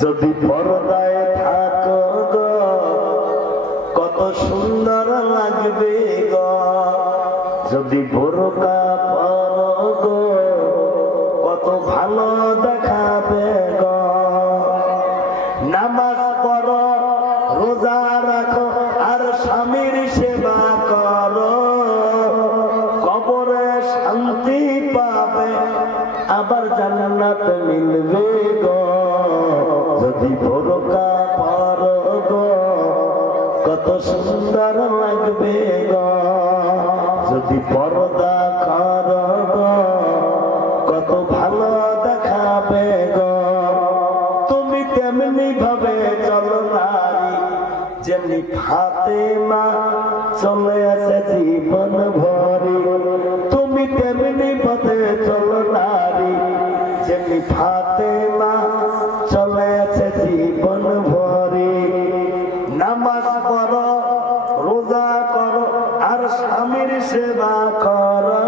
যদি পর্দায় থাকো গো কত সুন্দর লাগবে গো, যদি বোরকা পরো গো কত ভালো দেখাবে গো। নামাজ পড়ো, রোজা রাখো, আর স্বামীর সেবা করো, কবরে শান্তি পাবে, আবার জান্নাত মিলবে গো। যদি বোরকা পরো গো কত সুন্দর লাগবে গো, যদি পর্দা করো গো কত ভালো দেখাবে গো। তুমি তেমনি ভাবে চলো নারী, যেমনি ফাতেমা চলে আসে জীবন ভরি। তুমি তেমনি পথে চলো নারী, যেমনি ফাতেমা চলে আসে জীবন ভরি। নামাজ পড়ো, রোজা করো, আর স্বামীর সেবা করো।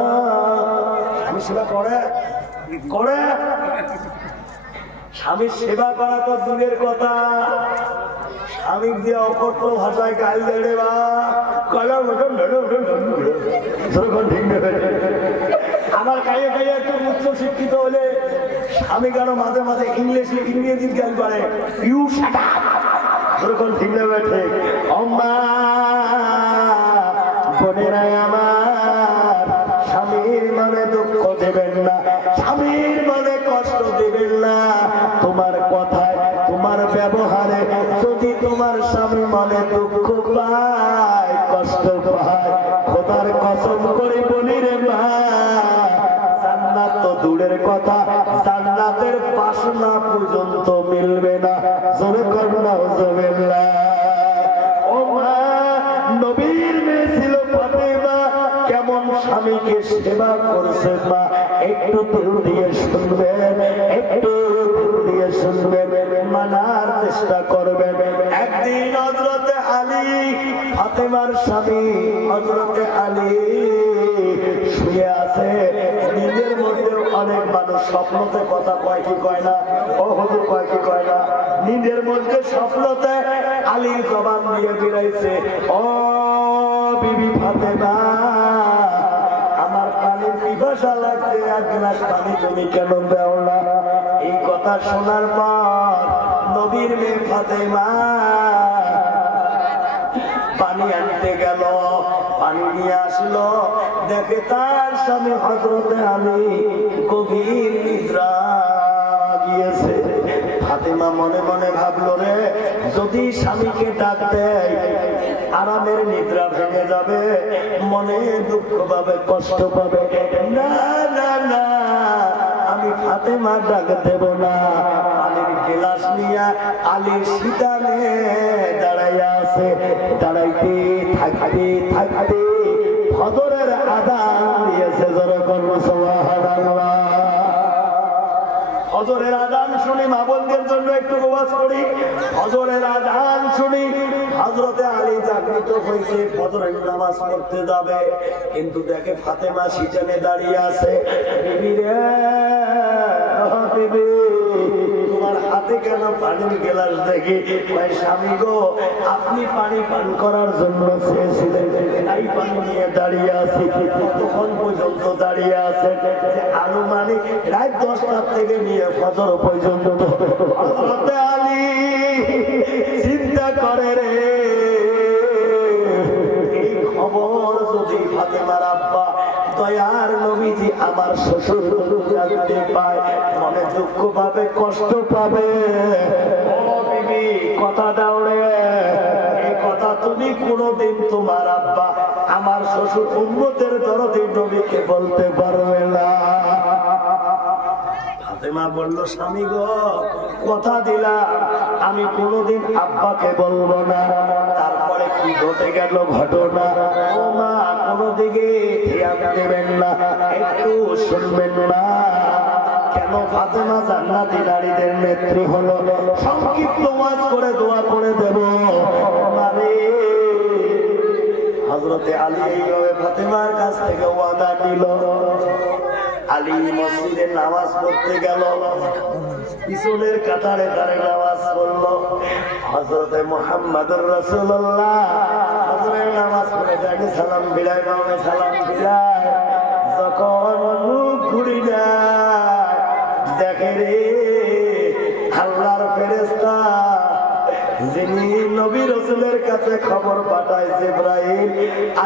স্বামী সেবা করে করে স্বামীর সেবা করা তো দূরের কথা, স্বামীর দিয়ে অকথ্য ভাষায় গাল দেড়ে বা আমার খাইয়ে খাইয়ে একটু উচ্চ শিক্ষিত হলে স্বামী কেন মাঝে মাঝে ইংরেজি গাল করে, ইউ শাট আপ, ওরকম ঠিক না বেঠে। অম্মা বোনেরা আমার, স্বামীর মনে দুঃখ দেবেন না, স্বামীর মনে কষ্ট দেবেন না। তোমার কথায়, তোমার ব্যবহারে যদি তোমার স্বামী মনে দুঃখ পায়, কষ্ট পায়, খোদার কসম করে বলি রে মা, জান্নাত তো দূরের কথা, জান্নাতের বাসনা পর্যন্ত মিলবে না। জোরে করুন আউযুবিল্লাহ। ও মা, নবীর মেয়ে ছিল ফাতেমা, কেমন স্বামীকে সেবা করছে মা, একটু দিল দিয়ে শুনবেন, একটু দিল দিয়ে শুনবেন, মানার চেষ্টা করবেন। একদিন হযরতে আলী, ফাতেমার স্বামী হযরতে আলী শুয়ে আছে, নিজের মধ্যে অনেক মানুষ স্বপ্নতে কথা কয় কি কয় না, ও হুজুর কয় কি কয় না, নিজের মধ্যে স্বপ্নতে আলীর জবান দিয়ে বেরাইছে, ও বিবি ফাতেমা, আমার পানির পিপাসা লাগছে, এক গ্লাস পানি তুমি কেন দাও না? এই কথা শোনার পর নবীর মেয়ে ফাতেমা পানি আনতে গেল, পানি নিয়ে আসলো, দেখে তার স্বামী হযরতে আলী গভীর নিদ্রা গিয়েছে। ফাতেমা মনে মনে ভাবলো, রে যদি স্বামীকে ডাক দেয় আরামের নিদ্রা ভেঙে যাবে, মনে দুঃখ পাবে, কষ্ট পাবে। না না না, আমি ফাতেমা ডাক দেব না। আলীর গিলাস নিয়ে আলীর সিটানে দাঁড়াইয়া আছে, দাঁড়াইতে থাকতে থাকতে ফজরের আযান দিয়েছে। যখন সুবহানাল্লাহ, ফজরের আযান শুনি, মা বোনদের জন্য একটু ওয়াজ করি, ফজরের আযান শুনি হযরতে আলী জাগৃত হয়েছে, ফজরের নামাজ পড়তে যাবে, কিন্তু দেখে ফাতেমা সিটানে দাঁড়িয়ে আছে। বিবি রে, বিবি তোমার হাতে কেন পানির গ্লাস দেখি? স্বামী গো, আপনি পানি পান করার জন্য চেয়েছিলেন, তাই পানি নিয়ে দাঁড়িয়ে আছি। কতক্ষণ পর্যন্ত দাঁড়িয়ে আছেন? আনুমানিক রাত 10টার থেকে নিয়ে ফজর পর্যন্ত। হযরতে আলী চিন্তা করে, রে এই খবর যদি ফাতেমার আব্বা দয়ার নবীজি আমার শ্বশুর জানতে পায়, মনে দুঃখ পাবে, কষ্ট পাবে। ও বিবি, কথা দাও রে, এই কথা তুমি কোনদিন তোমার আব্বা আমার শ্বশুর উম্মতের দরদি নবীকে বলতে পারবে না। ফাতেমা বলল, স্বামী গো, কথা দিলাম আমি কোনদিন আব্বাকে বলবো না। তারপরে কি ঘটে গেল ঘটনা, ও মা কোনো দিকে ধ্যান দেবেন না, একটু শুনবেন না। কেন ফাতেমা জান্নাতি নারীদের নেত্রী হলো, সংক্ষিপ্ত ওয়াজ করে দোয়া করে দেব। মানে হযরতে আলী এইভাবে ফাতেমার কাছ থেকে ওয়াদা নিল, আলী মসজিদে নামাজ পড়তে গেল, পিছনের কাতারে তারে নামাজ পড়লো। হযরতে মুহাম্মদুর রাসূলুল্লাহ হযরতের নামাজ পড়ে তাকে সালাম ফিরায়, মামে সালাম ফিরায়। যখন মুখ ঘুরি যায় দেখে রে আল্লাহর ফেরেশতা যিনি নবী রাসূলের কাছে খবর পাঠায় জিবরাইল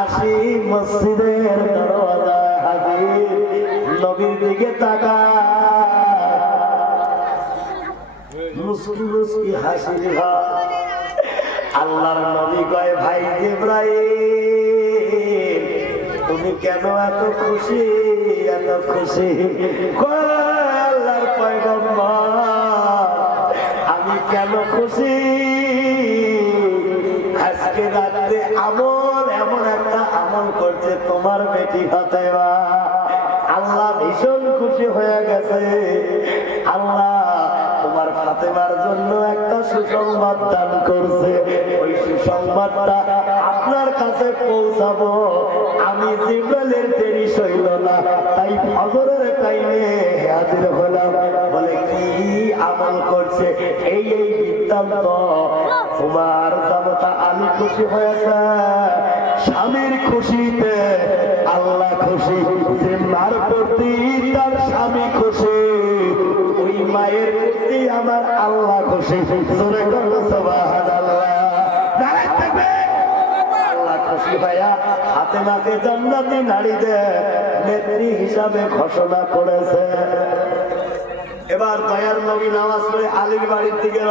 আসি মসজিদের দরওয়াজায় হাজির। নবীর দিকে তাকায়, মুস্কি মুস্কি হাসি দিবা। আল্লাহর নবী কয় ভাই জিবরাইল তুমি কেন এত খুশি, এত খুশি? আল্লাহর পয়গম্বর আমি কেন খুশি? আজকে রাতে আমল এমন একটা আমল করছে তোমার বেটি ফাতেমা, আল্লাহ ভীষণ খুশি হয়ে গেছে। আল্লাহ তোমার ফাতেমার জন্য একটা সুসংবাদ দান করছে, ওই সুসংবাদটা আপনার কাছে পৌঁছাবো। আমি জিবরাইলের দেরি সইল না, তাই ফজরের টাইমে হাজির হলাম। বলে কি আমল করছে? এই বৃত্তান্ত। তোমার জামাতা আলী খুশি হয়েছে, স্বামীর খুশিতে আল্লাহ খুশি, যে মার প্রতি তার স্বামী খুশি, ওই মায়ের প্রতি আমার আল্লাহ খুশি। সুবহানাল্লাহ, নারায়ে তাকবীর। আল্লাহ খুশি ভাইয়া ফাতেমাকে জান্নাতি নারীদের নেত্রী হিসাবে ঘোষণা করেছে। এবার দয়ার নবী নামাজ পড়ে আলীর বাড়ির দিকে